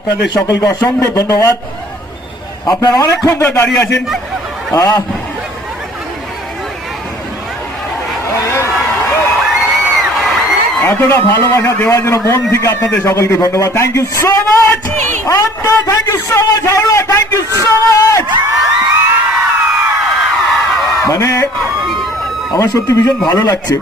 আপনাদের সকলকে অসংখ্য ধন্যবাদ। আপনারা অনেকক্ষণ ধরে দাঁড়িয়ে আছেন। এতটা ভালোবাসা দেওয়ার জন্য মন থেকে আপনাদের সকলকে ধন্যবাদ। Thank you so much. Thank you so much Howrah, thank you so much. মানে আমার সত্যি ভীষণ ভালো লাগছে।